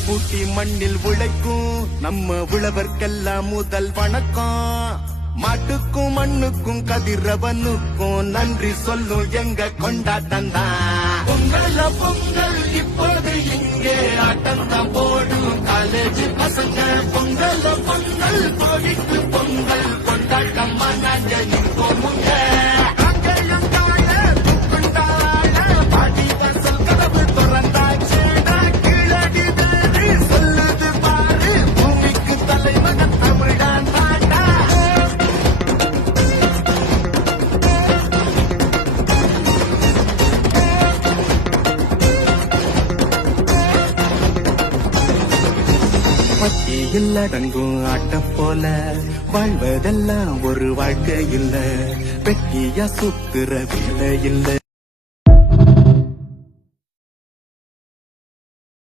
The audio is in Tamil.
பூட்டி மண்ணில் உழைக்கும் நம்ம உழவர்க்கெல்லாம் முதல் வணக்கம். மாட்டுக்கும் மண்ணுக்கும் கதிரவனுக்கும் நன்றி சொல்லும் எங்க கொண்டாட்டம் தான். பொங்கல் இப்போது இங்கே ஆட்டம் தான் போடும் காலேஜ் பசங்க. பொங்கல் கோழிக்கு பொங்கல் கொண்டாட்டமா நாங்க நிற்போமுங்க. பட்டியில் அடங்கும் ஆட்டம் போல வாழ்வதெல்லாம் ஒரு வாழ்க்கை இல்ல. வெட்டியா சுத்துற வேலை இல்ல.